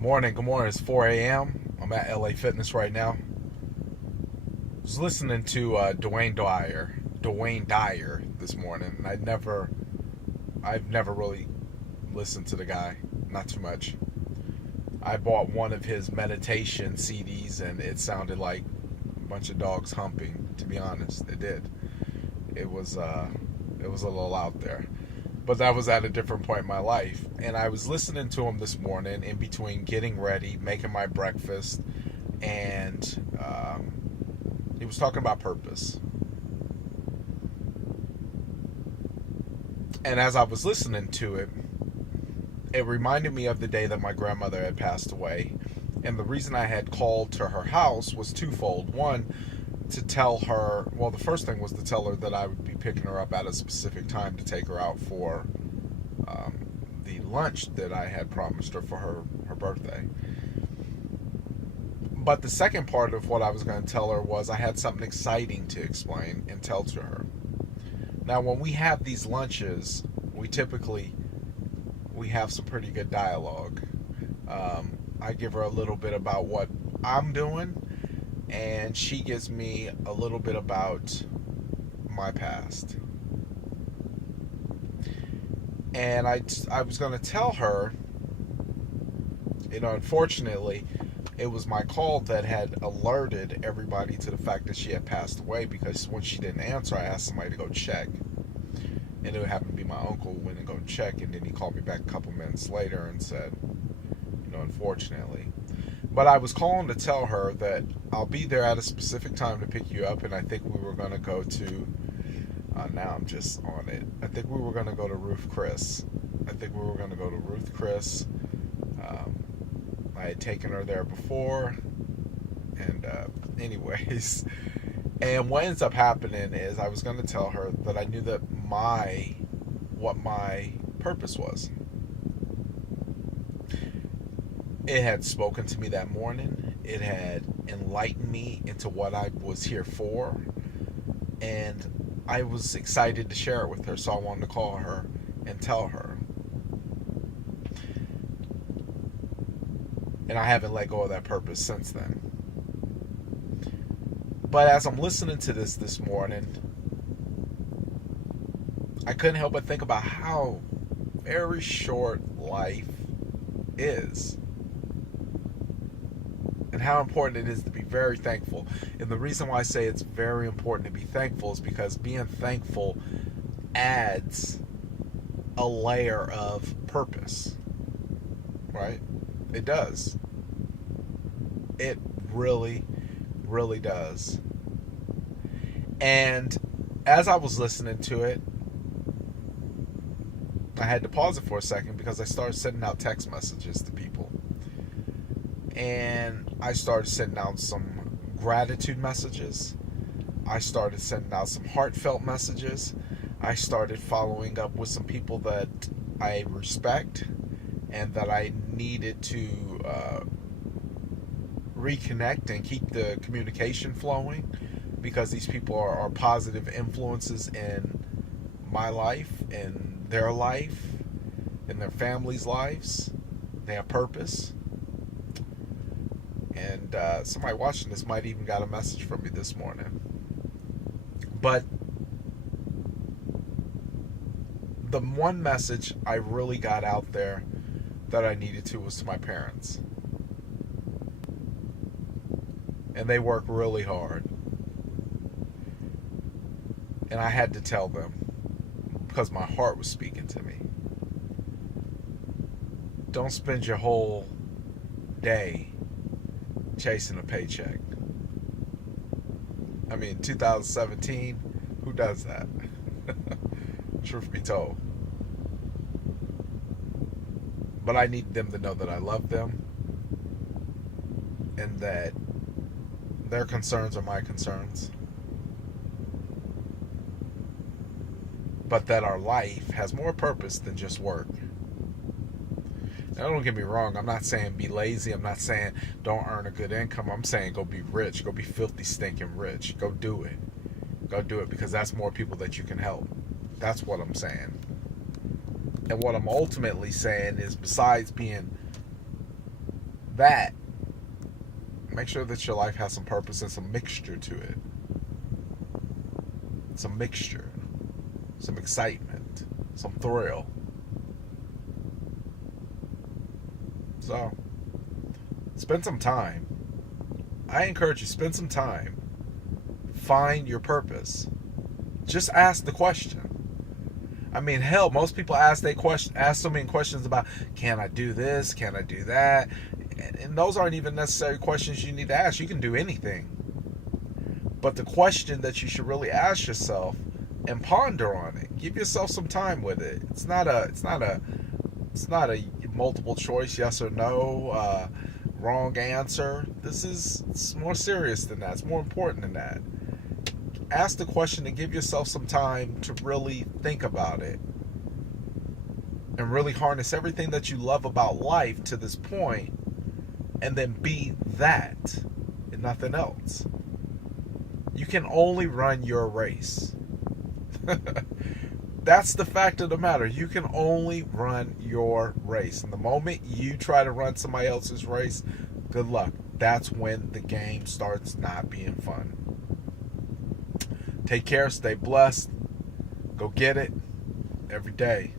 Good morning. Good morning. It's 4 a.m. I'm at LA Fitness right now. I was listening to Dwayne Dyer this morning, and I've never really listened to the guy, not too much. I bought one of his meditation CDs, and it sounded like a bunch of dogs humping. To be honest, it did. It was it was a little out there. But that was at a different point in my life. And I was listening to him this morning in between getting ready, making my breakfast, and he was talking about purpose. And as I was listening to it, it reminded me of the day that my grandmother had passed away. And the reason I had called to her house was twofold. One, to tell her, well, the first thing was to tell her that I would be picking her up at a specific time to take her out for the lunch that I had promised her for her birthday. But the second part of what I was going to tell her was I had something exciting to explain and tell to her. Now, when we have these lunches, we have some pretty good dialogue. I give her a little bit about what I'm doing, and she gives me a little bit about my past. And I was going to tell her, unfortunately, it was my call that had alerted everybody to the fact that she had passed away, because when she didn't answer, I asked somebody to go check. And it happened to be my uncle who went and go check, and then he called me back a couple minutes later and said, unfortunately. But I was calling to tell her that I'll be there at a specific time to pick you up, and I think we were going to go to, now I'm just on it, I think we were going to go to Ruth Chris. I had taken her there before, and anyways, and what ends up happening is I was going to tell her that I knew that what my purpose was. It had spoken to me that morning. It had enlightened me into what I was here for. And I was excited to share it with her, so I wanted to call her and tell her. And I haven't let go of that purpose since then. But as I'm listening to this morning, I couldn't help but think about how very short life is. And how important it is to be very thankful. And the reason why I say it's very important to be thankful is because being thankful adds a layer of purpose. Right? It does. It really, really does. And as I was listening to it, I had to pause it for a second because I started sending out text messages to people. And I started sending out some gratitude messages. I started sending out some heartfelt messages. I started following up with some people that I respect and that I needed to reconnect and keep the communication flowing, because these people are positive influences in my life, in their life, in their families' lives. They have purpose. And somebody watching this might even got a message from me this morning. But the one message I really got out there that I needed to was to my parents. And they work really hard. And I had to tell them because my heart was speaking to me. Don't spend your whole day chasing a paycheck. I mean, 2017, who does that? Truth be told. But I need them to know that I love them and that their concerns are my concerns. But that our life has more purpose than just work. Now, don't get me wrong. I'm not saying be lazy. I'm not saying don't earn a good income. I'm saying go be rich. Go be filthy, stinking rich. Go do it. Go do it, because that's more people that you can help. That's what I'm saying. And what I'm ultimately saying is, besides being that, make sure that your life has some purpose and some mixture to it. Some mixture, some excitement, some thrill. So, spend some time. I encourage you, spend some time. Find your purpose. Just ask the question. I mean, hell, most people ask so many questions about, can I do this? Can I do that? And those aren't even necessary questions you need to ask. You can do anything. But the question that you should really ask yourself and ponder on it. Give yourself some time with it. It's not a multiple choice yes or no, wrong answer. It's more serious than that. It's more important than that. Ask the question and give yourself some time to really think about it and really harness everything that you love about life to this point, and then be that and nothing else. You can only run your race. That's the fact of the matter. You can only run your race. And the moment you try to run somebody else's race, good luck. That's when the game starts not being fun. Take care. Stay blessed. Go get it every day.